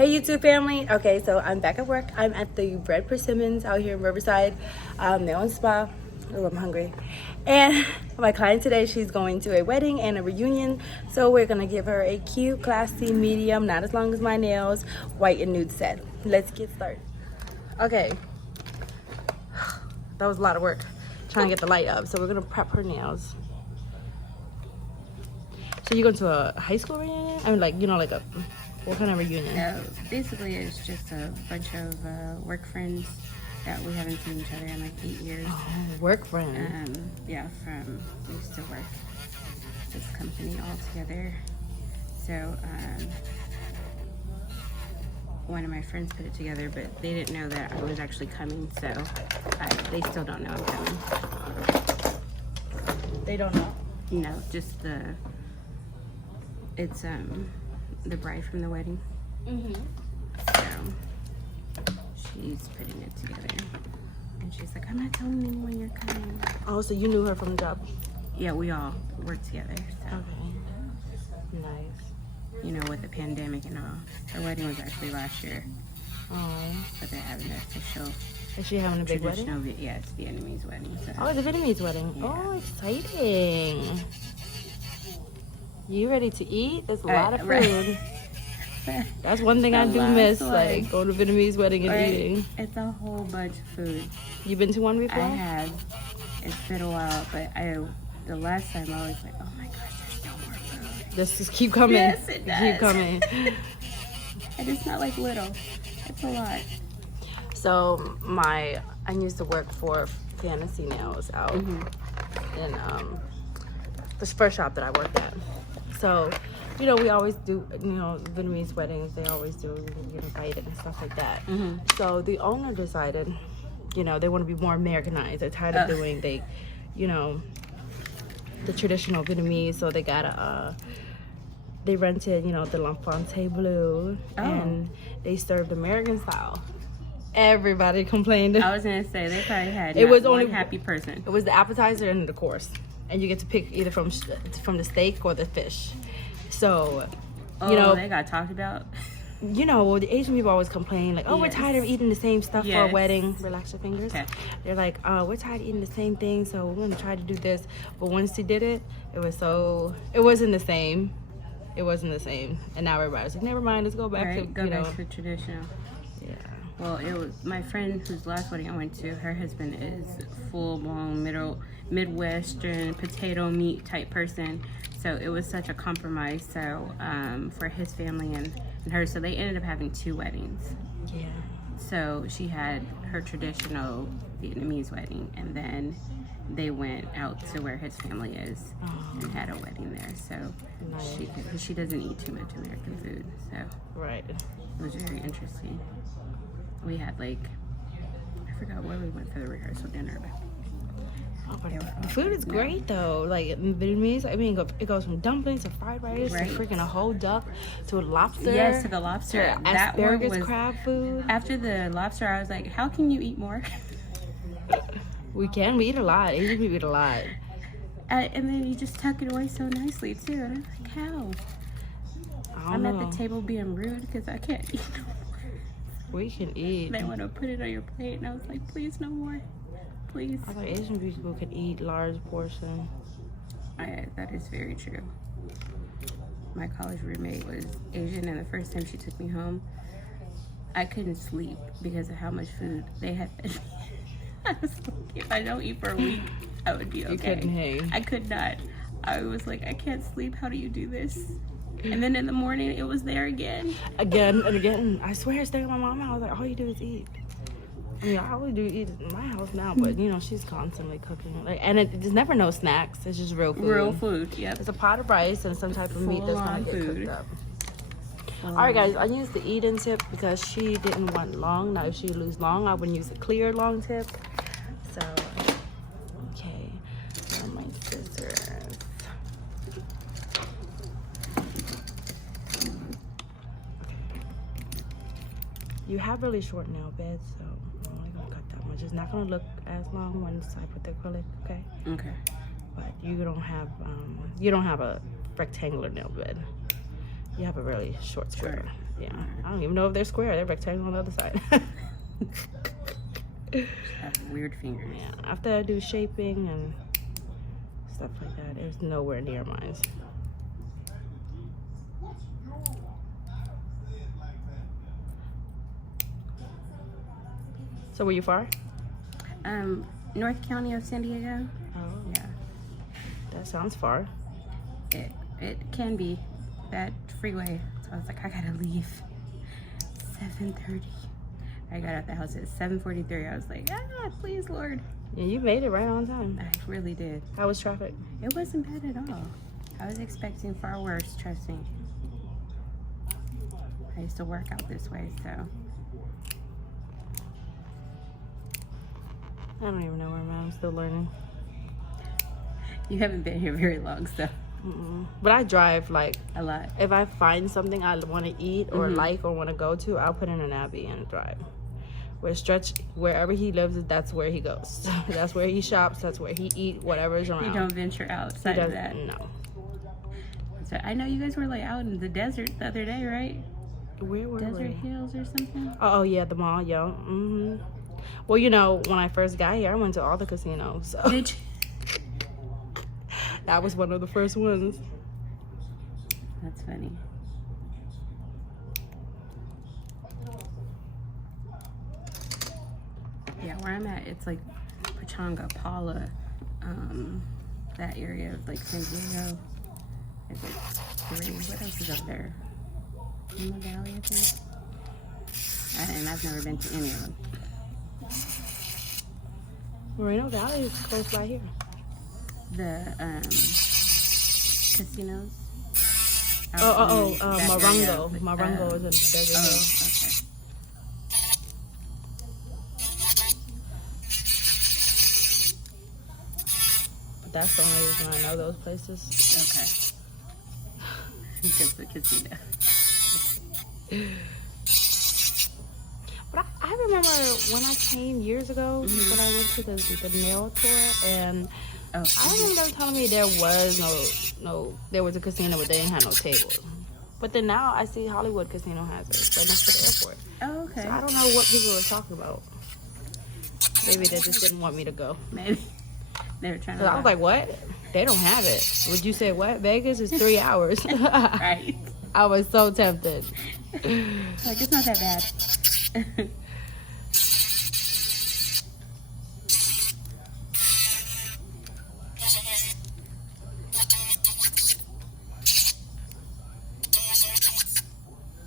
Hey YouTube family. Okay, so I'm back at work. I'm at the Bread Persimmons out here in Riverside. They own spa. Oh, I'm hungry. And my client today, she's going to a wedding and a reunion. So we're gonna give her a cute, classy, medium, not as long as my nails, white and nude set. Let's get started. Okay. That was a lot of work trying to get the light up. So we're gonna prep her nails. So you going to a high school reunion? I mean, like, you know, like a, what kind of reunion? Basically, it's just a bunch of work friends that we haven't seen each other in like 8 years. Oh, work friends. Yeah, we used to work this company all together. So one of my friends put it together, but they didn't know that I was actually coming. So they still don't know I'm coming. They don't know? No, just it's the bride from the wedding. So she's putting it together, and she's like, I'm not telling anyone you're coming. Oh, so you knew her from the job? Yeah, we all work together. So. Okay. Nice. You know, with the pandemic and all. Her wedding was actually last year. Oh. But they're having an official. Is she having a big wedding? Yeah, it's Vietnamese wedding. So. Oh, it's a Vietnamese wedding. Yeah. Oh, exciting. You ready to eat? There's a lot of food. Right. That's one thing I do miss, like going to Vietnamese wedding and eating. It's a whole bunch of food. You been to one before? I have. It's been a while, but the last time I was like, oh my gosh, there's still more food. Just keep coming. Yes, it does. Keep coming. And it's not like little. It's a lot. So I used to work for Fantasy Nails out in the first shop that I worked at. So, you know, we always do, you know, Vietnamese weddings, they always do, you get invited and stuff like that. So the owner decided, you know, they want to be more Americanized. They're tired of doing, you know, the traditional Vietnamese. So they got they rented, you know, the L'Enfant Bleu, and they served American style. Everybody complained. I was going to say, they probably had one happy person. It was the appetizer and the course. And you get to pick either from the steak or the fish. So, you know, they got talked about. You know, the Asian people always complain like, "Oh, we're tired of eating the same stuff for a wedding." Relax your fingers. Okay. They're like, "Oh, we're tired of eating the same thing, so we're gonna try to do this." But once he did it, it wasn't the same. It wasn't the same. And now everybody's like, "Never mind, let's go back to back to traditional." Yeah. Well, it was my friend whose last wedding I went to. Her husband is full-blown Midwestern potato meat type person, so it was such a compromise. So for his family and her, so they ended up having 2 weddings. Yeah. So she had her traditional Vietnamese wedding, and then they went out to where his family is and had a wedding there. So she doesn't eat too much American food. So it was very interesting. We had I forgot where we went for the rehearsal dinner. The food is great though. Like in Vietnamese, I mean, it goes from dumplings to fried rice to freaking a whole duck to a lobster. Yes, to the lobster. To asparagus crab food. After the lobster, I was like, how can you eat more? We eat a lot. Asian people eat a lot. And then you just tuck it away so nicely too. And I'm like, how? I'm at the table being rude because I can't eat no more. We can eat. They want to put it on your plate, and I was like, please, no more. Please. I thought Asian people could eat large portions. That is very true. My college roommate was Asian, and the first time she took me home, I couldn't sleep because of how much food they had. I was like, if I don't eat for a week, I would be okay. You couldn't hang. I could not. I was like, I can't sleep. How do you do this? And then in the morning, it was there again. Again and again. I swear, staying at my mom's house, like, all you do is eat. I mean, I always do eat in my house now, but, you know, she's constantly cooking. And there's never no snacks. It's just real food. Real food, yep. It's a pot of rice and some type of meat that's going to get cooked up. All right, guys, I used the eat-in tip because she didn't want long. Now, if she lose long, I wouldn't use the clear long tip. So, okay. Where are my scissors? You have really short nail beds, so I'm only gonna cut that much. It's not gonna look as long once I put the acrylic, okay? Okay. But you don't have a rectangular nail bed. You have a really short square. Yeah, I don't even know if they're square. They're rectangle on the other side. Have weird fingers. Yeah, after I do shaping and stuff like that, there's nowhere near mine. So were you far? North County of San Diego. Oh, Yeah. that sounds far. It can be that freeway. So I was like, I gotta leave. 7:30. I got out the house at 7:43. I was like, please, Lord. Yeah, you made it right on time. I really did. How was traffic? It wasn't bad at all. I was expecting far worse, trust me. I used to work out this way, so. I don't even know where I'm at. I'm still learning. You haven't been here very long, so. But I drive like A lot. if I find something I want to eat or like or want to go to, I'll put in an Abbey and drive. Where Stretch, wherever he lives, that's where he goes. That's where he shops. That's where he eat whatever is around. You don't venture outside of that. No. So I know you guys were like out in the desert the other day, right? Where were Desert we? Hills or something? Oh yeah, the mall, yo. Well, you know, when I first got here, I went to all the casinos. So Did you? that was one of the first ones. That's funny. Yeah, where I'm at, it's like Pachanga, Paula, that area of like San Diego. Is it three? What else is up there? In the valley, I think. And I've never been to any of them. Moreno Valley is close by here. The casinos. Morongo. Morongo is in Desert Hill. Okay. That's the only reason I know those places. Okay. Because the casino. But I remember when I came years ago, when I went to the nail tour, and I remember them telling me there was there was a casino, but they didn't have no tables. But then now I see Hollywood Casino has it right next to the airport. Oh, okay. So I don't know what people were talking about. Maybe they just didn't want me to go. Maybe. They were trying to. I was like, what? They don't have it. Would you say what? Vegas is 3 hours. Right. I was so tempted. Like, it's not that bad.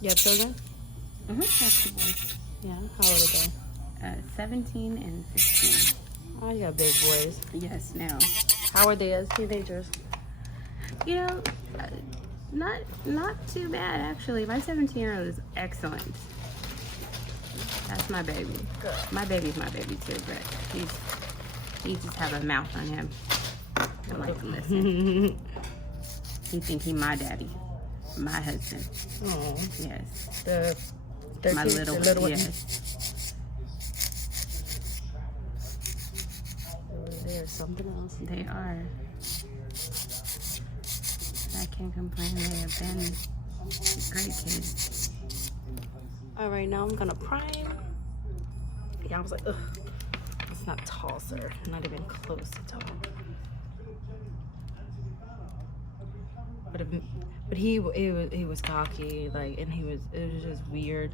You have children? I have 2 boys. Yeah. How old are they? 17 and 15. Oh, you got big boys. Yes, now. How are they as teenagers? You know, not too bad, actually. My 17-year-old is excellent. That's my baby. Good. My baby's my baby, too, but he just have a mouth on him. Don't like to listen. He think he my daddy. My husband. Oh. Yes. My little one. Yes. They're something else. They are. I can't complain. They have been great kids. All right, now I'm gonna prime. Yeah, I was like, ugh, it's not tall, sir. Not even close to tall. But he was cocky, like, and it was just weird.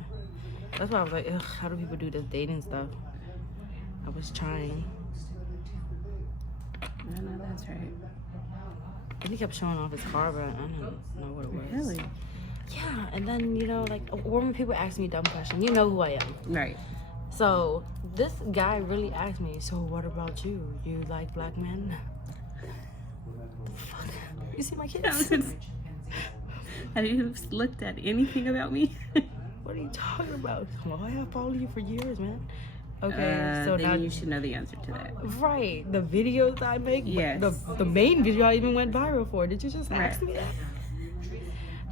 That's why I was like, ugh, how do people do this dating stuff? I was trying. No, that's right. And he kept showing off his car, but I didn't know what it was. Really? Yeah, and then, you know, like, or when people ask me dumb questions, you know who I am. Right. So, this guy really asked me, so what about you? You like black men? The fuck? You see my kids? Have you looked at anything about me? What are you talking about? Well, I have followed you for years, man. Okay, so then now you should know the answer to that. right, the videos that I make, Yes. the main video I even went viral for. Did you just ask Right. me that?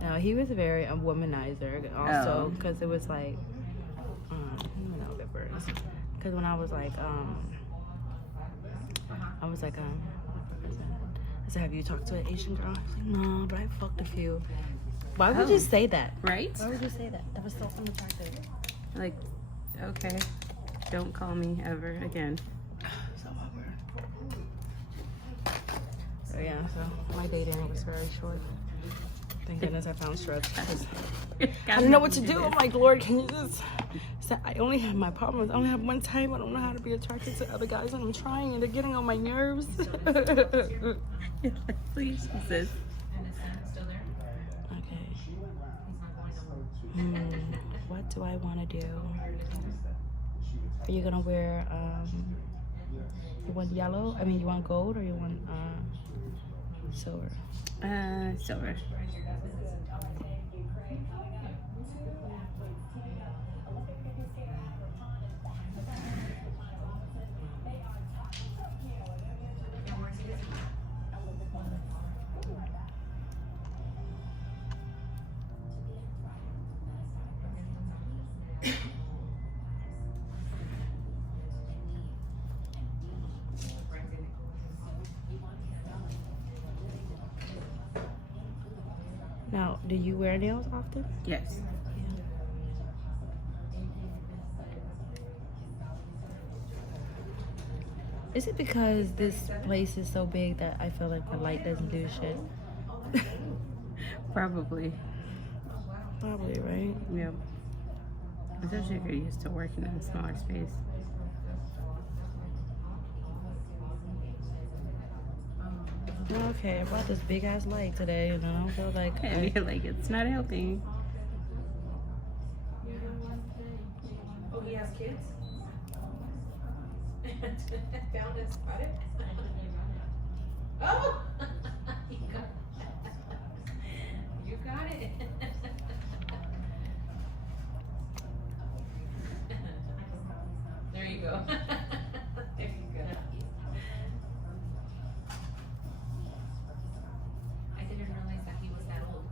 No, he was very a womanizer also, because it was like, because when I was like, I said, have you talked to an Asian girl? I was like, no, but I fucked a few. Why would you say that? Right? Why would you say that? That was so unattractive. Like, okay, don't call me ever again. So awkward. So yeah, so my dating was very short. Thank goodness I found Stretch. I don't know what to do. I'm like, Lord, can you just... So I only have my problems. I only have one type. I don't know how to be attracted to other guys, and I'm trying, and they're getting on my nerves. Please, sis. Okay. What do I want to do? Are you gonna wear? You want yellow? I mean, you want gold or you want silver? Silver. Now, do you wear nails often? Yes. Is it because this place is so big that I feel like the light doesn't do shit? Probably. Probably, right? Yep. Especially if you're used to working in a smaller space. Okay, I brought this big ass light today, and I don't feel like And you're like, it's not helping. Oh, he has kids? Found it, spotted? Oh! You got it. There you go. There you go. I didn't realize that he was that old.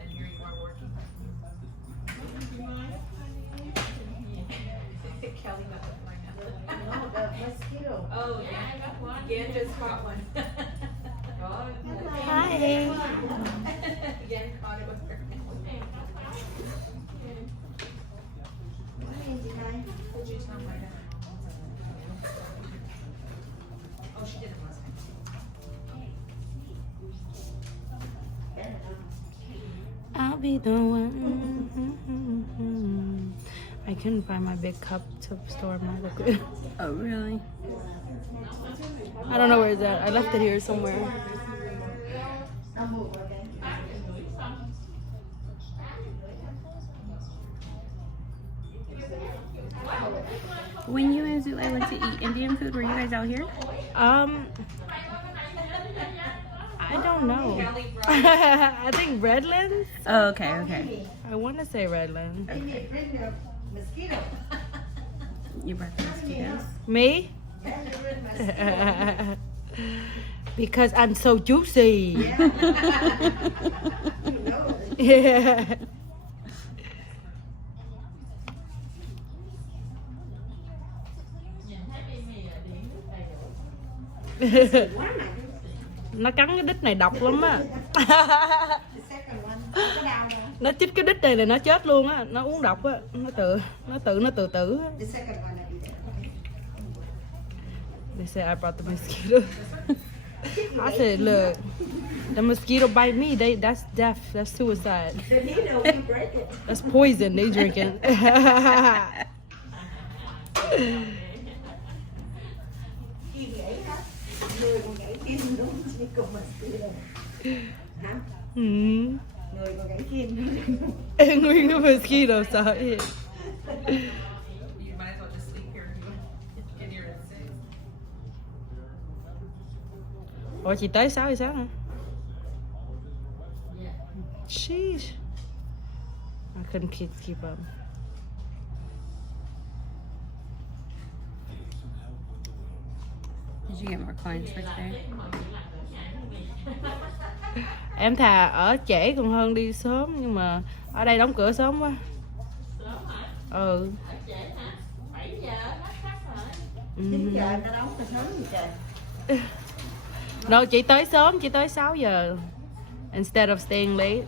And here you are working. Kelly got the flag out. No, the mosquito. Oh, yeah, I got one. Yen just caught one. Hi. Yen caught it with her. Would you tell my dad? Oh, she did it last time. I'll be the one. I couldn't find my big cup to store my liquid. Oh, really? I don't know where it's at. I left it here somewhere. When you and Zulay went to eat Indian food, were you guys out here? I don't know. I think Redlands? Oh, okay, okay. I want to say Redlands. Mosquito. You brought the mosquitoes? Me? Because I'm so juicy. Yeah. Nó cắn cái đít này độc lắm á. Nó chích cái đít này là nó chết luôn á, nó uống độc á, nó tự. They said I brought the mosquito. I said, look, the mosquito bite me. That's death. That's suicide. That's poison they drinking. Người còn gãy kim. Nguyên cái mosquito sợ vậy. You might as well just sleep here and get here at 6. Ủa chị tới 6 giờ sáng hả? Sheesh. I couldn't keep up. Did you get more clients for today? Em thà ở trễ còn hơn đi sớm, nhưng mà ở đây đóng cửa sớm quá. Ừ. 9 giờ nó đóng từ sớm gì trời. No, chị tới sớm, chị tới 6 giờ. Instead of staying late.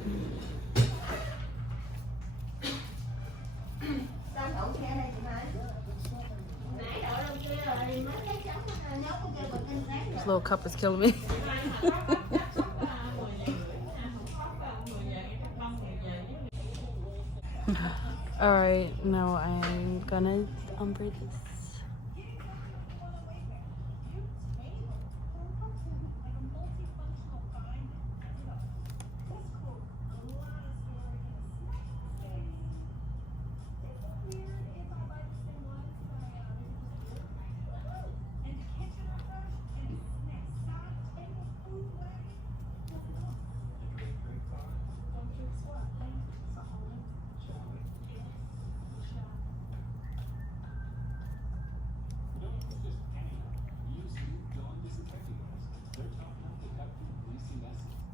This little cup is killing me. Alright, now I'm gonna ombre this.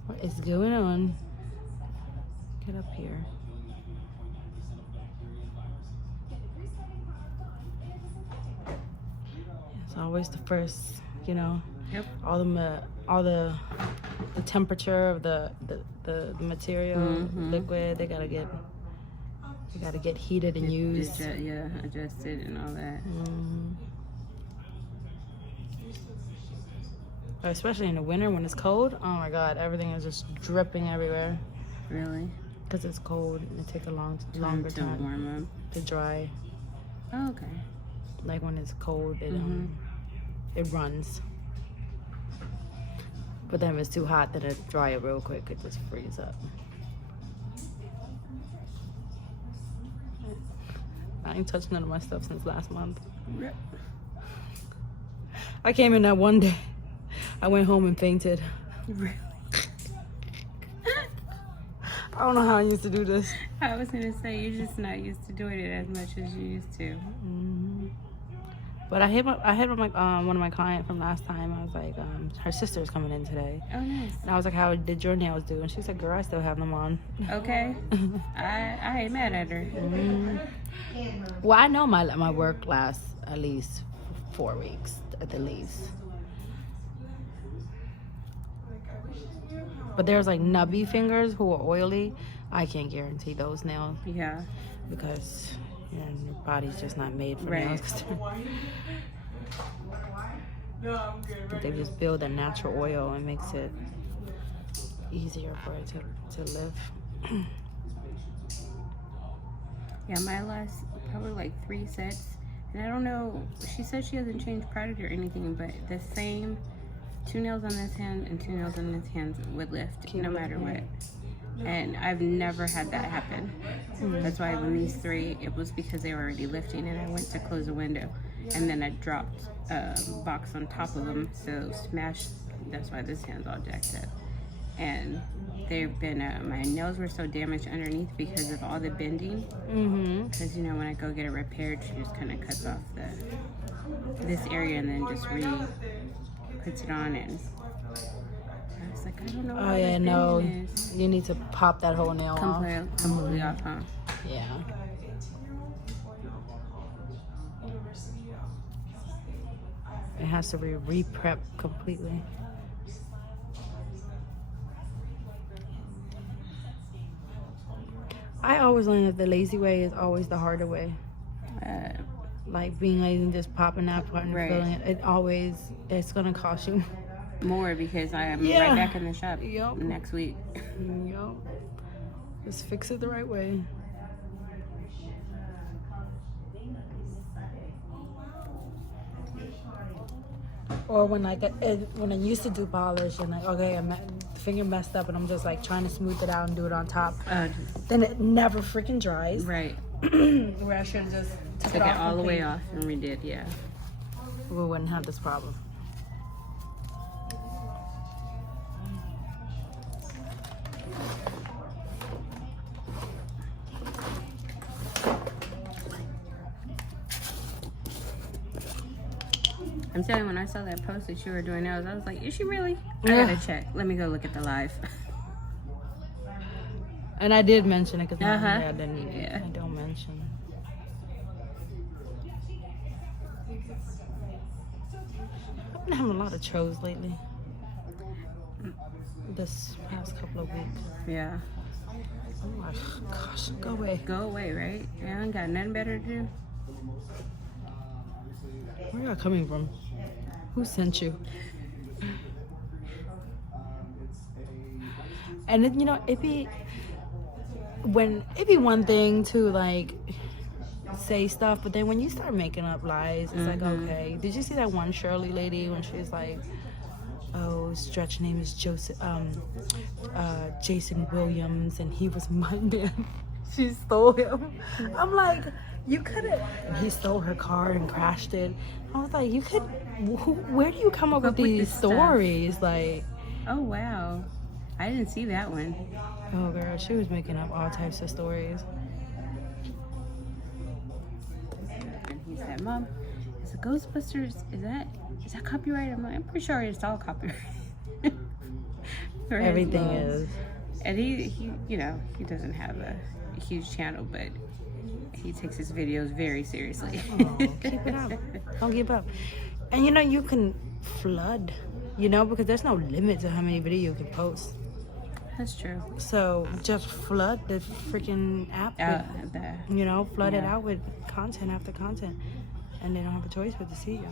What is going on? Get up here. It's always the first, you know. Yep. All the temperature of the material, liquid, they gotta get heated and used. Yeah, adjusted and all that. Especially in the winter when it's cold. Oh my God, everything is just dripping everywhere. Really? Because it's cold and it takes a longer to time warm up. to dry. Oh, okay. Like when it's cold, it runs. But then if it's too hot, then it dry it real quick. It just freeze up. I ain't touched none of my stuff since last month. I came in that one day. I went home and fainted. Really? I don't know how I used to do this. I was gonna say, you're just not used to doing it as much as you used to. But I hit one of my clients from last time. I was like, her sister's coming in today. Oh, nice. And I was like, how did your nails do? And she said, girl, I still have them on. Okay. I ain't mad at her. Well, I know my work lasts at least 4 weeks at the least. But there's like nubby fingers who are oily. I can't guarantee those nails. Yeah. Because your body's just not made for Right. nails. But they just build a natural oil and makes it easier for it to live. Yeah, my last probably like 3 sets. And I don't know, she said she hasn't changed product or anything, but the same 2 nails on this hand and 2 nails on this hand would lift no matter what. And I've never had that happen. That's why when these 3, it was because they were already lifting and I went to close the window and then I dropped a box on top of them, so smashed. That's why this hand's all jacked up. And they've been, my nails were so damaged underneath because of all the bending. Because you know, when I go get it repaired, she just kind of cuts off this area and then just puts it on, and I was like, I don't know what this bending is. You need to pop that whole nail off. Completely off, huh? Yeah. It has to be re-prep completely. I always learned that the lazy way is always the harder way. Like being lazy and just popping that part and filling it. It's gonna cost you more because I am right back in the shop next week. Yup. Just fix it the right way. Or when when I used to do polish and like, okay, the finger messed up and I'm just like trying to smooth it out and do it on top. Then it never freaking dries. Right. Where I should have just took it all the way off and redid, yeah. We wouldn't have this problem. I'm telling you, when I saw that post that you were doing nails, I was like, is she really? I gotta check. Let me go look at the live. And I did mention it because I don't mention. I've been having a lot of chos lately. this past couple of weeks. Yeah. I'm like, gosh, go away. Go away, right? Yeah, I ain't got nothing better to do. Where y'all coming from? Who sent you? And then, you know, it'd be one thing to like say stuff, but then when you start making up lies, it's like, okay. Did you see that one Shirley lady when she was like, oh, stretch name is Jason Williams, and he was my man. She stole him. I'm like, you could have. And he stole her car and crashed it. I was like, you could. Where do you come up with these stories? Like, oh wow, I didn't see that one. oh girl, she was making up all types of stories. And he said, "Mom, is the Ghostbusters? Is that copyright?" I'm like, I'm pretty sure it's all copyright. Everything is. And he, you know, he doesn't have a huge channel, but he takes his videos very seriously. Oh, keep it up. Don't give up. And you know, you can flood, you know, because there's no limit to how many videos you can post. That's true. So just flood the freaking app. You know, flood it out with content after content. And they don't have a choice but to see you.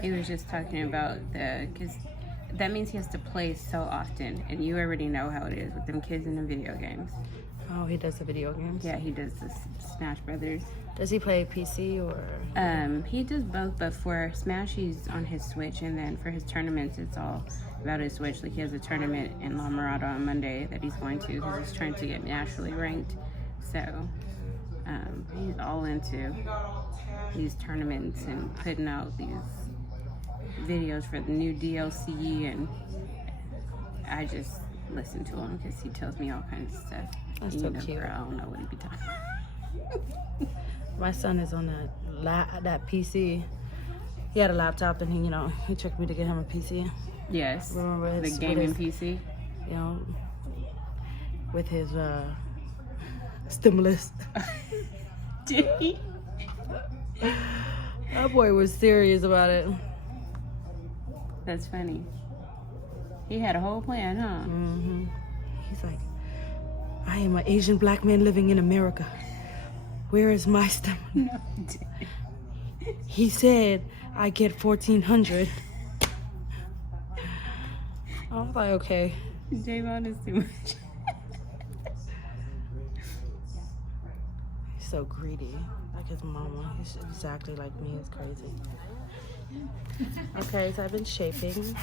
He was just talking about because that means he has to play so often, and you already know how it is with them kids in the video games. Oh, he does the video games? Yeah, he does the Smash Brothers. Does he play PC or? He does both, but for Smash, he's on his Switch, and then for his tournaments, it's all about his Switch. Like, he has a tournament in La Mirada on Monday that he's going to because he's trying to get nationally ranked. So, he's all into these tournaments and putting out these videos for the new DLC, and I just listen to him because he tells me all kinds of stuff. That's you so know, cute. girl, I don't know what he be talking about. My son is on that PC. He had a laptop, and he tricked me to get him a PC. Yes, Remember the gaming PC. You know, with his stimulus. Did he? That boy was serious about it. That's funny. He had a whole plan, huh? Mm-hmm. He's like, I am an Asian black man living in America. Where is my stimulus? No, he said I get 1,400. I was like, okay. Jayy is too much. He's so greedy, like his mama. He's exactly like me. It's crazy. Okay, so I've been shaping.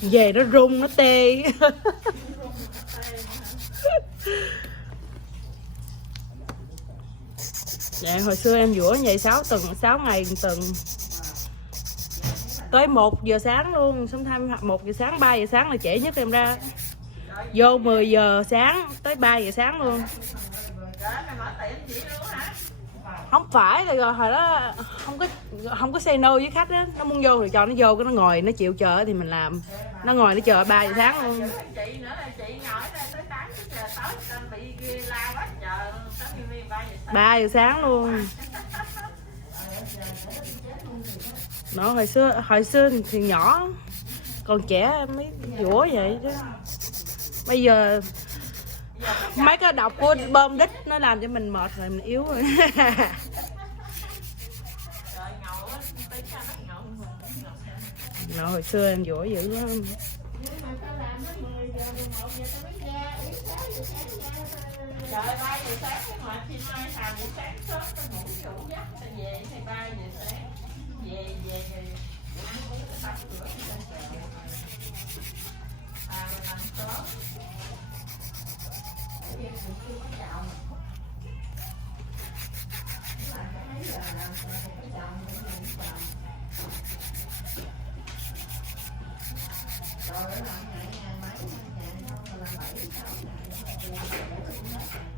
Về nó rung nó tê. Dạ, hồi xưa em dũa vậy 6 ngày một tuần. Tới 1 giờ sáng luôn, sometimes 1 giờ sáng, 3 giờ sáng là trễ nhất em ra. Vô 10 giờ sáng tới 3 giờ sáng luôn. Không phải là rồi hồi đó không có say no với khách á, nó muốn vô thì cho nó vô, cái nó ngồi nó chịu chờ thì mình làm. Nó ngồi nó chờ 3 giờ sáng luôn. Chị nữa là chị ngồi đây tới 8 giờ tối bị la quá chờ tới 3 giờ 3 giờ sáng luôn. Nó hồi xưa thì nhỏ, còn trẻ mới dũa vậy chứ. Bây giờ mấy cái độc của bơm đít nó làm cho mình mệt rồi, mình yếu rồi. Nó hồi xưa em dũa dữ lắm. Trời ơi, 3 giờ sáng cái mệt thì mai xào buổi sáng sớm tôi ngủ ngủ giấc tôi về thì 3 giờ sáng về rồi tắm rửa rồi làm sớm.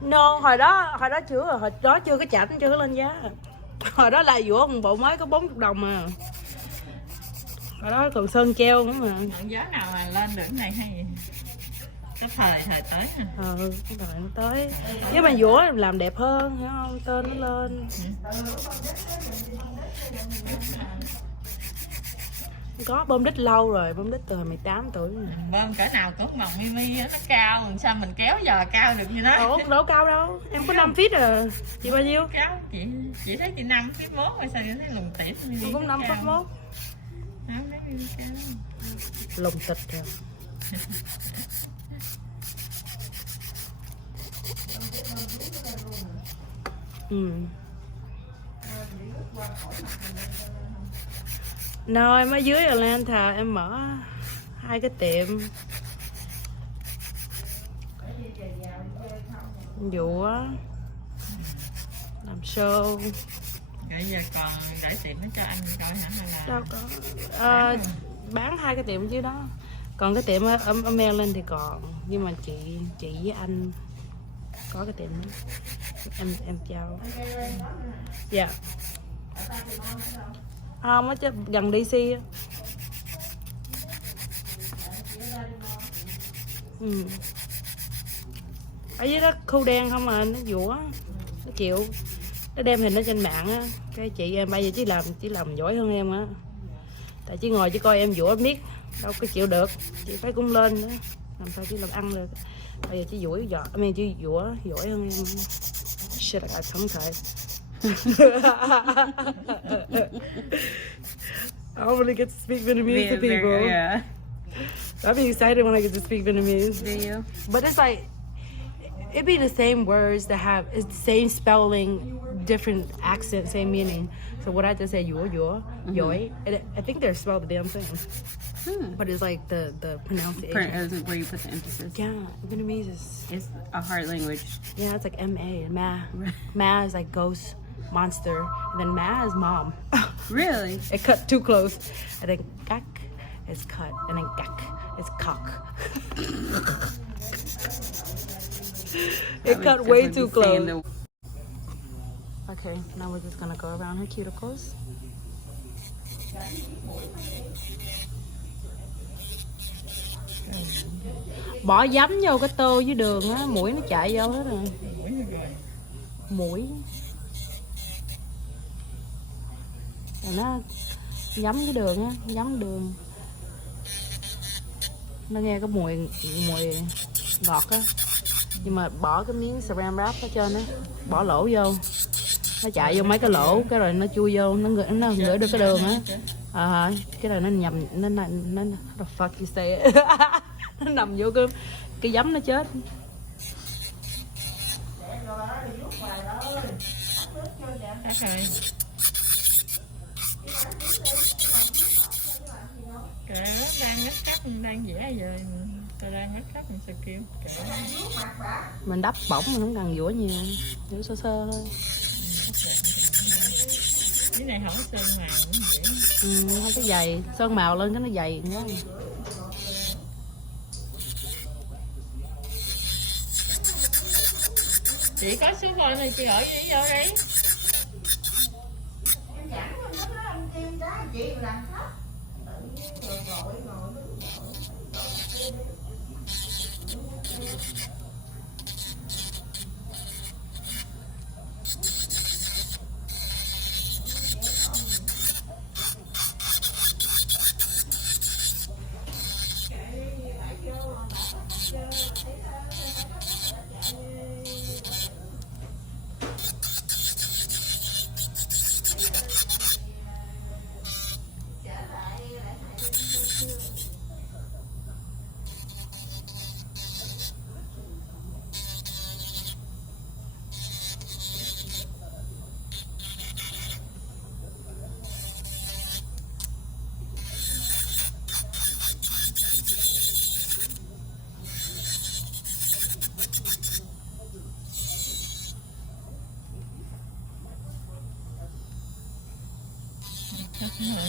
No, hồi đó chưa có chảnh, chưa có lên giá. Hồi đó là dũa một bộ mới có 40 đồng mà. Hồi đó còn sơn treo nữa mà. Giá nào mà lên được này hay gì? Cái thời tới nè. Cái thời nó tới. Với mà dũa làm đẹp hơn, hiểu không? Tên nó lên. Có bơm đít lâu rồi, bơm đít từ hồi 18 tuổi. Bơm cỡ nào cũng bằng Mimi á, nó cao, làm sao mình kéo giò cao được như nó. Ủa, đâu cao đâu, em có 5 feet à. Chị bao nhiêu? Cao, chị thấy chị 5 feet 1 rồi sao chị thấy lùng tỉt. Em cũng 5 feet 1. Không, thấy Mimi cao. Lùng tịch kìa. Ừ. No, em ở dưới Atlanta, em mở 2 cái tiệm. Dụ á, làm show. Bây giờ còn để tiệm nó cho anh coi hả hay là? Đâu có. Bán 2 cái tiệm chứ đó. Còn cái tiệm ở Maryland thì còn, nhưng mà chị với anh có cái tiệm đó. Em chào. Dạ. Không á, chứ gần DC á. Ừ. Ở dưới đó khu đen không à, nó dũa, nó chịu, nó đem hình nó trên mạng á. Cái chị em bây giờ chỉ làm giỏi hơn em á, tại chị ngồi chỉ coi em dũa miết đâu có chịu được, chị phải cũng lên nữa, làm sao chị làm ăn được. Bây giờ chị dũa chị dũa giỏi hơn em. Shit, I got tongue tied. I don't really get to speak Vietnamese to people. Yeah. I'll be excited when I get to speak Vietnamese. Do you? But it's like, it'd be the same words that have, it's the same spelling, different accent, same meaning. So what I just said, yoy, I think they're spelled the damn same. But it's like the pronunciation. Where you put the emphasis. Yeah, Vietnamese is, It's a hard language. yeah, it's like M-A, ma. Ma is like ghost, monster, and then ma is mom. Really? It cut too close. And then kak is cut, and then kak is cock. It cut way too close. Okay, now we're just gonna go around her cuticles. Bỏ giấm vô cái tô với đường á, muỗi nó chạy vô hết rồi. Muỗi. Rồi nó giấm với đường á, giấm đường. Nó nghe cái mùi ngọt á. Nhưng mà bỏ cái miếng saran wrap ở trên á, bỏ lỗ vô. Nó chạy vô mấy cái lỗ, cái rồi nó chui vô, nó ngửi được cái đường á. Cái rồi nó nhầm, nó the fuck you say it. Nó nằm vô cái giấm nó chết. Rồi. Kệ nó đang ngắt cắt, đang vẽ rồi. Tôi đang ngắt cắt mình sẽ kêu. Mình đắp bỏng mình không cần dũa nhiều, dũa sơ sơ thôi. Cái này không có sơn màu cũng vậy. Không có dày, sơn màu lên cái nó dày quá. Chị có số phone này chị gọi chị vô đi. Em dẫn nó nói anh kim đó, chị làm hết. Ngồi.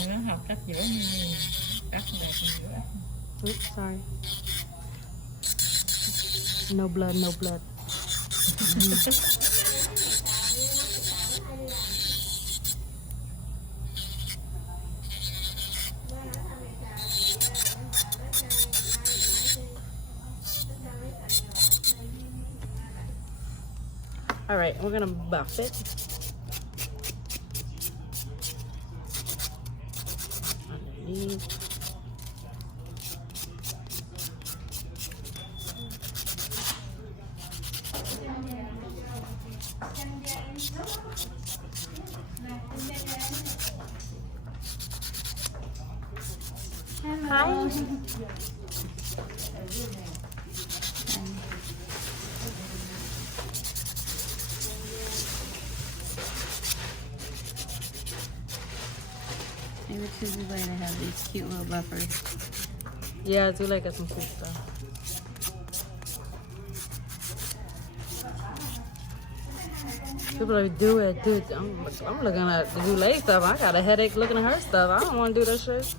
Nó học cách giữa như cắt đẹp giữa. Oops, sorry. No blood, no blood. All right, we're gonna buff it. see. Hi. Maybe this is why they have these cute little buffers. Yeah, I do like some cool stuff. People like, do it, dude. I'm looking at the Zulay stuff. I got a headache looking at her stuff. I don't want to do that shit.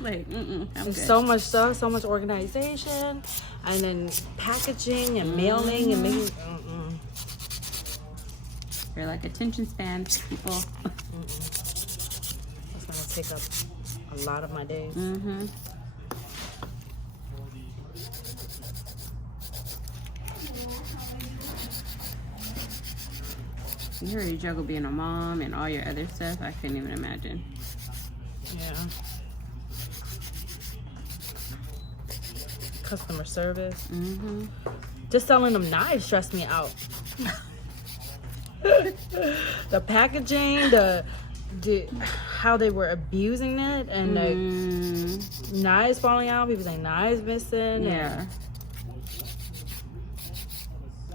Like, I'm There's good. so much stuff, so much organization, and then packaging and mailing and making. They're like attention span people. That's gonna take up a lot of my days. Mm-hmm. You already juggle being a mom and all your other stuff. I couldn't even imagine. Yeah. Customer service. Mm-hmm. Just selling them knives stressed me out. The packaging, the how they were abusing it, and the knives falling out. People saying knives missing. Yeah.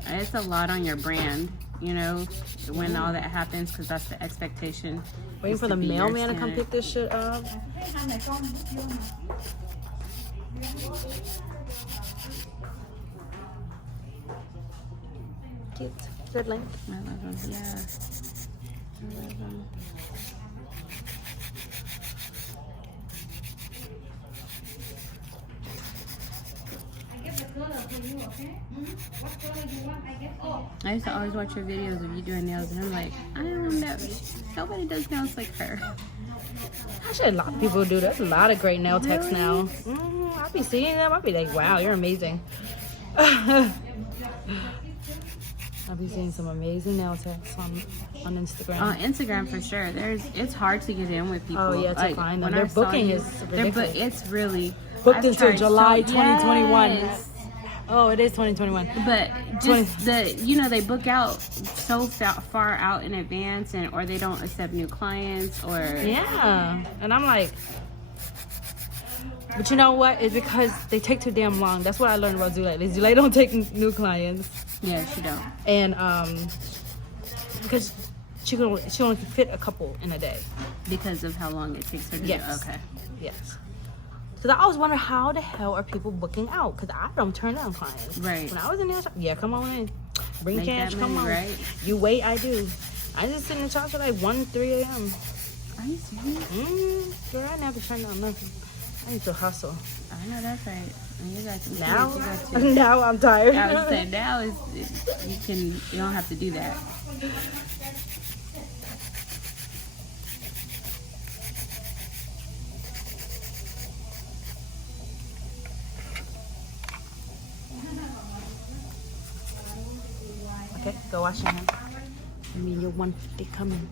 It's a lot on your brand, you know, when all that happens, because that's the expectation. Waiting is for the be your mailman to come standard. pick this shit up. Cute. Good link. I love them. Yeah. I love them. I used to always watch your videos of you doing nails, and I'm like, I don't know, nobody does nails like her. Actually, a lot of people do. There's a lot of great nail techs now. I be seeing them. I be like, wow, you're amazing. I be seeing some amazing nail techs on Instagram. On Instagram for sure. It's hard to get in with people. Oh, yeah, to Like, find them. when I Their saw booking you- is their ridiculous. It's really Booked I've until tried July 2021. Yes. Oh, it is 2021. But just they book out so far out in advance, or they don't accept new clients, or Yeah, and I'm like, but you know what? It's because they take too damn long. That's what I learned about Zulay. Zulay don't take new clients, yeah, she don't. and because she only can fit a couple in a day. Because of how long it takes her to Yes. do. Okay. Yes. Because I always wonder how the hell are people booking out? Because I don't turn down clients. Right. When I was in there, yeah, come on in, bring Make cash, that come money, on. right? You wait, I do. I just sit in the shop till like 1, 3 a.m. Are you serious? Girl, I never turn down nothing. I need to hustle. I know that's right. And you got some Now, kids to go to. now I'm tired. I would say now you don't have to do that. Okay, go wash your hands. I mean, you're 150 coming.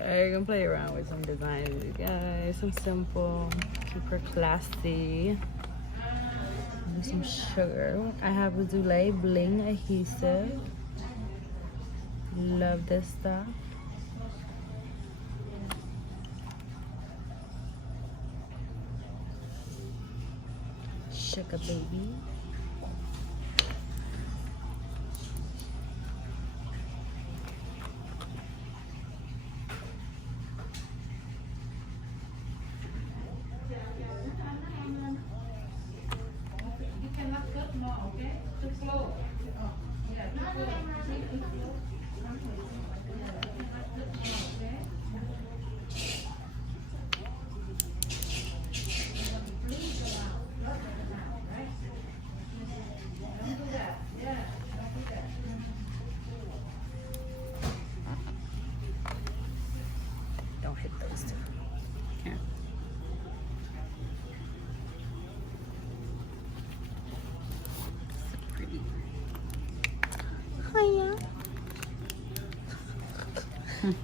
Alright, gonna play around with some designs, you guys. Some simple, super classy. Do some sugar. I have a Zulay Bling adhesive. Love this stuff. Sugar baby. Nobody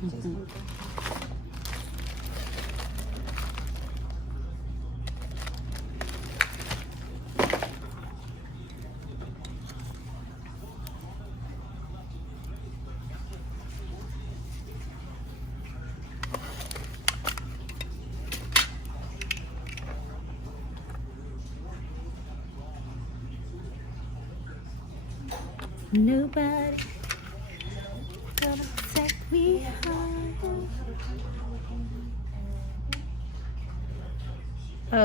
gonna take me home.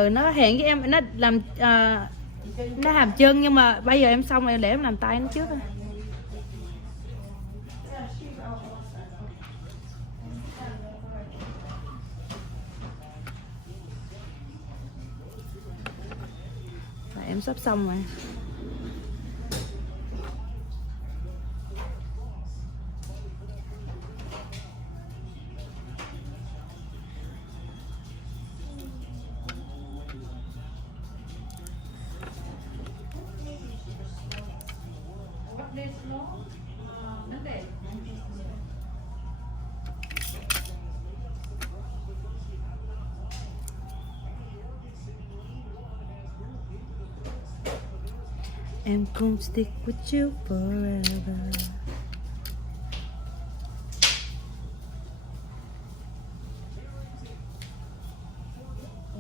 Nó hẹn với em, nó làm nó hàm chân, nhưng mà bây giờ em xong rồi để em làm tay nó trước thôi. Em sắp xong rồi. I'm gonna stick with you forever.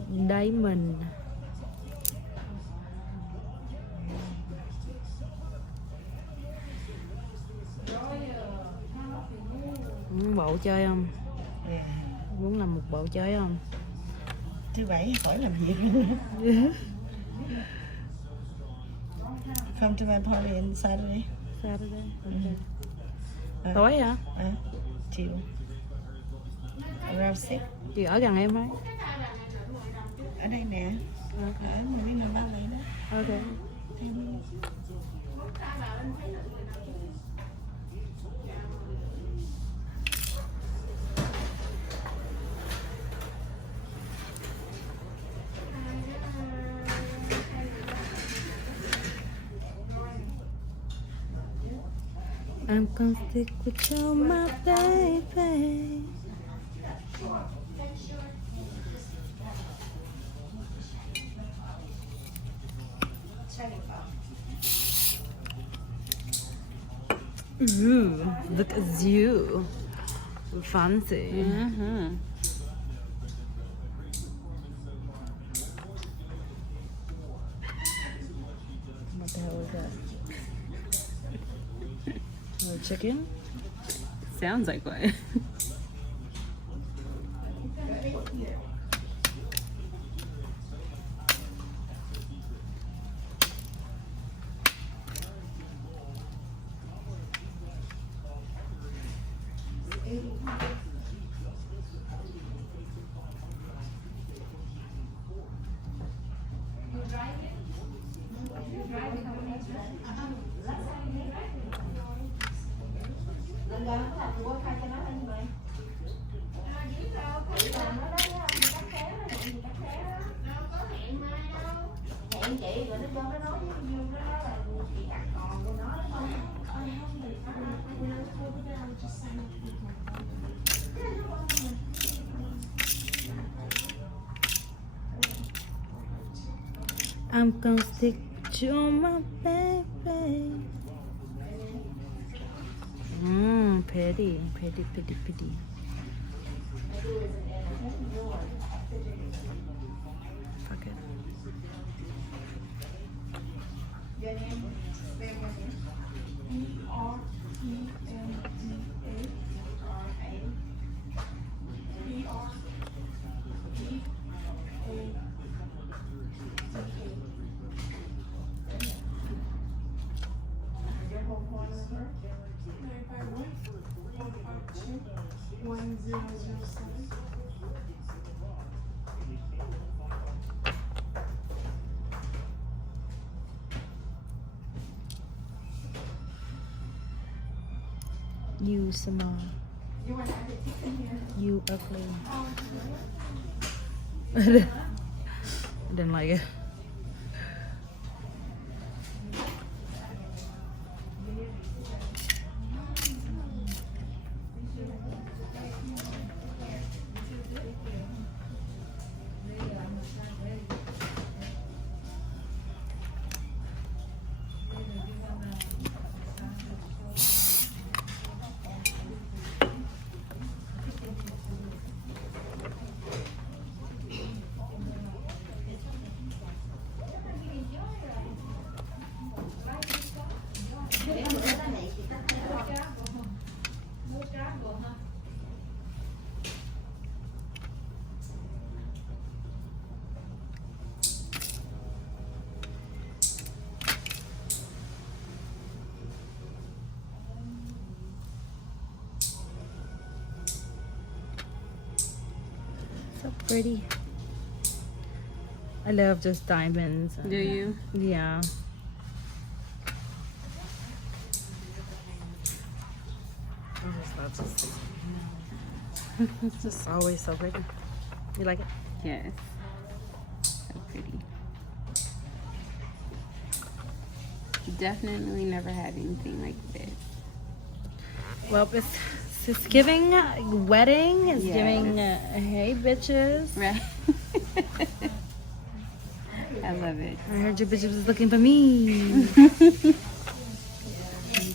Diamond. Muốn bộ chơi không? Yeah. Muốn làm một bộ chơi không? Thứ bảy khỏi làm việc. Come to my party on Saturday. Saturday. Okay. Tối hả? Chiều. Around 6. Chị ở gần em thôi. Ở đây nè. Ở mấy người bao vậy đó. Ok. I'm gonna stick with you, my baby. Ooh, look at you. Fancy. Mm-hmm. What the hell is that? Chicken? Sounds like what? I'm gonna stick to my baby. Pretty. Fuck it. You small. You ugly. I didn't like it. pretty. I love just diamonds. Do you? Yeah. It's just always so pretty. You like it? Yes. So pretty. Definitely never had anything like this. Well, it's giving wedding. It's Yes. giving hey bitches. Right. I love it. I heard you bitches was looking for me. I'm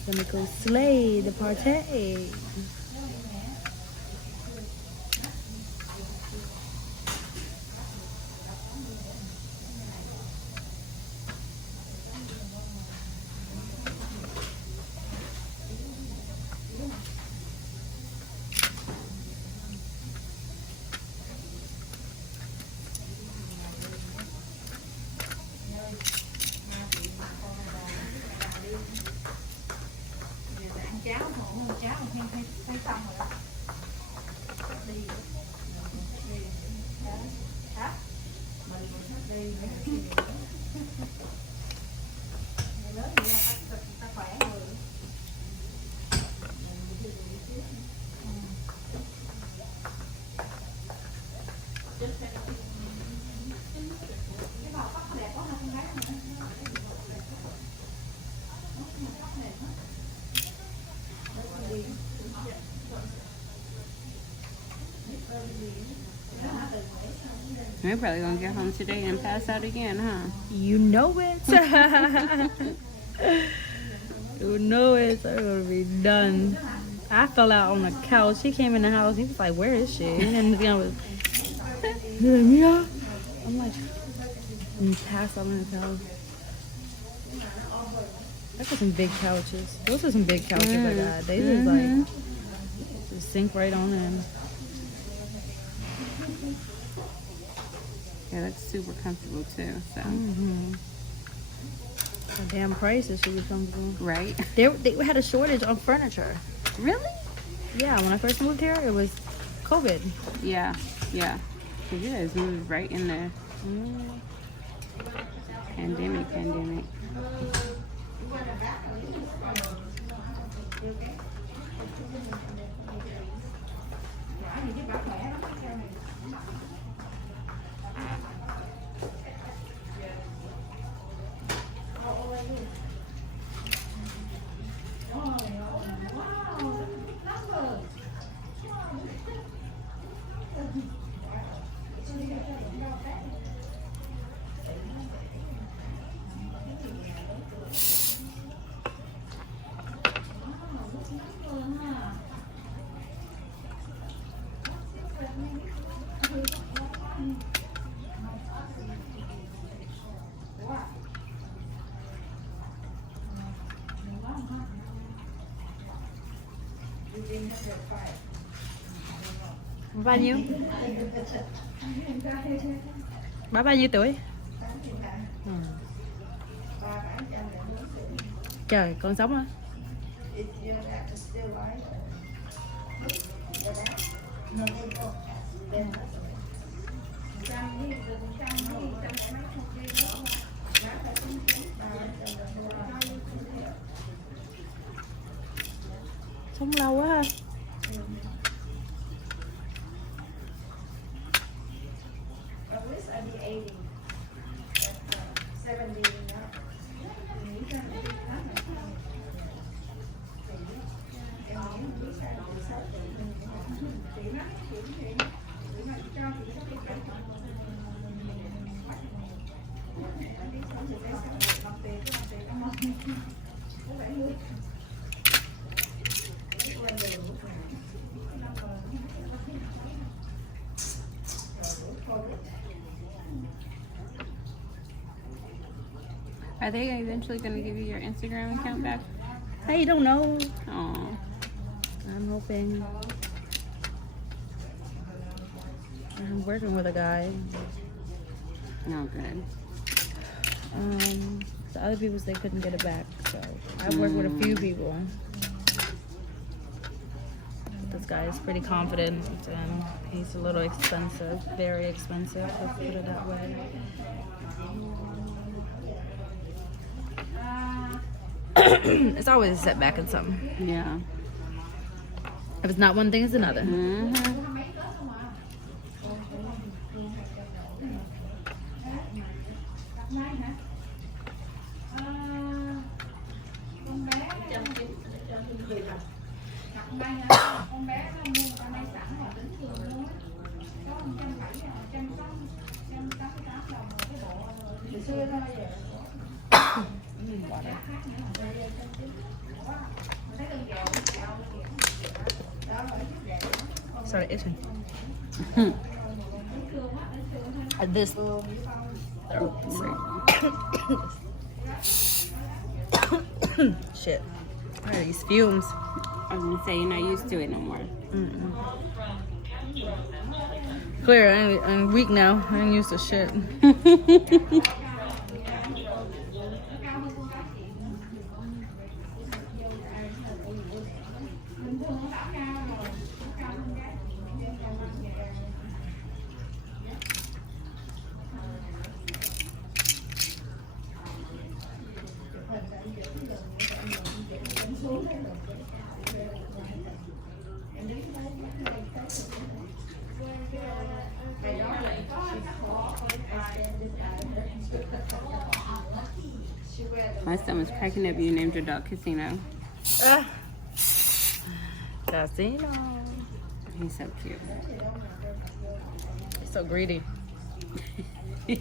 gonna go slay the party. We're probably gonna get home today and pass out again, huh? You know it. You know it. I'm gonna be done. I fell out on the couch. He came in the house. He was like, "Where is she?" And then I was, "Yeah." I'm like, passed out on the couch. Those are some big couches. Those are some big couches I got. They just like just sink right on in. Yeah, that's super comfortable too. So, The damn prices should be comfortable. right? They had a shortage on furniture. Really? Yeah, when I first moved here, it was COVID. Yeah, yeah. Cause you guys moved right in the pandemic. Bao nhiêu? Bà bao nhiêu tuổi? Trời, còn sống hả? Sống lâu quá ha. Are they eventually going to give you your Instagram account back? I don't know. Oh, I'm hoping. I'm working with a guy. no good. The other people they couldn't get it back, so I worked with a few people. This guy is pretty confident, and he's a little expensive, very expensive, let's put it that way. It's always a setback in something. Yeah. If it's not one thing, it's another. Started itching. This. Shit. What are these fumes? I was gonna say you're not used to it no more. Clear, I'm weak now. I ain't used to shit. My son was cracking up. You named your dog Casino. Casino. He's so cute. So greedy.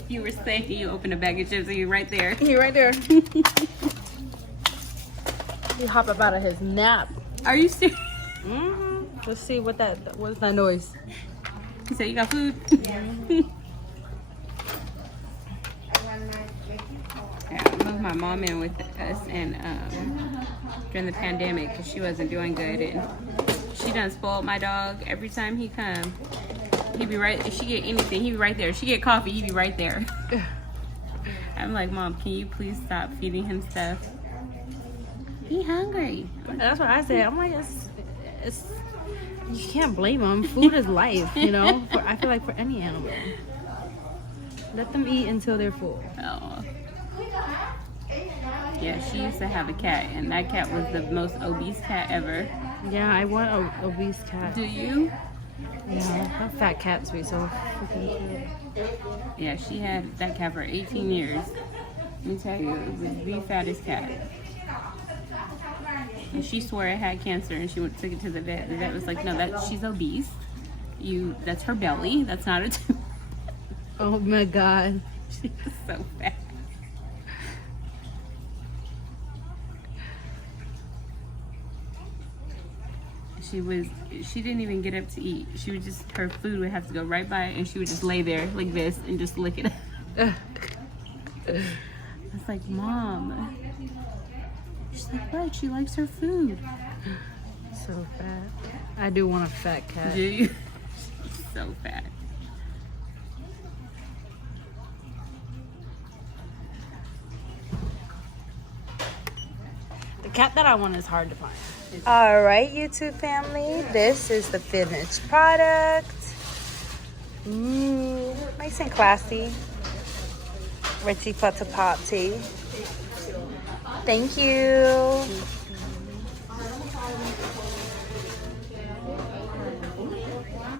You were saying you opened a bag of chips and you're right there. He right there. He hop up out of his nap. Are you serious? Let's see what's that noise. He said you got food. Yeah, I moved my mom in with us and during the pandemic because she wasn't doing good, and she done spoiled my dog. Every time he come, he'd be right. If she get anything, he'd be right there. She get coffee, he'd be right there. I'm like, Mom, can you please stop feeding him stuff? He hungry. That's what I said. I'm like, it's you can't blame them. Food is life, you know. I feel like for any animal, let them eat until they're full. Oh. Yeah, she used to have a cat, and that cat was the most obese cat ever. Yeah, I want a obese cat. Do you? Yeah, how fat cats be so freaking cute. Yeah, she had that cat for 18 years. Let me tell you, it was the fattest cat. And she swore it had cancer, and she took it to the vet. The vet was like, "No, she's obese. That's her belly. That's not a tumor." Oh my god. She was so fat. She didn't even get up to eat. Her food would have to go right by, and she would just lay there like this and just lick it. I was like, Mom. She's like, what? She likes her food. So fat. I do want a fat cat. Do you? She's so fat. The cat that I want is hard to find. All right, YouTube family, this is the finished product. Ooh, nice and classy. Richie Patapati. Thank you.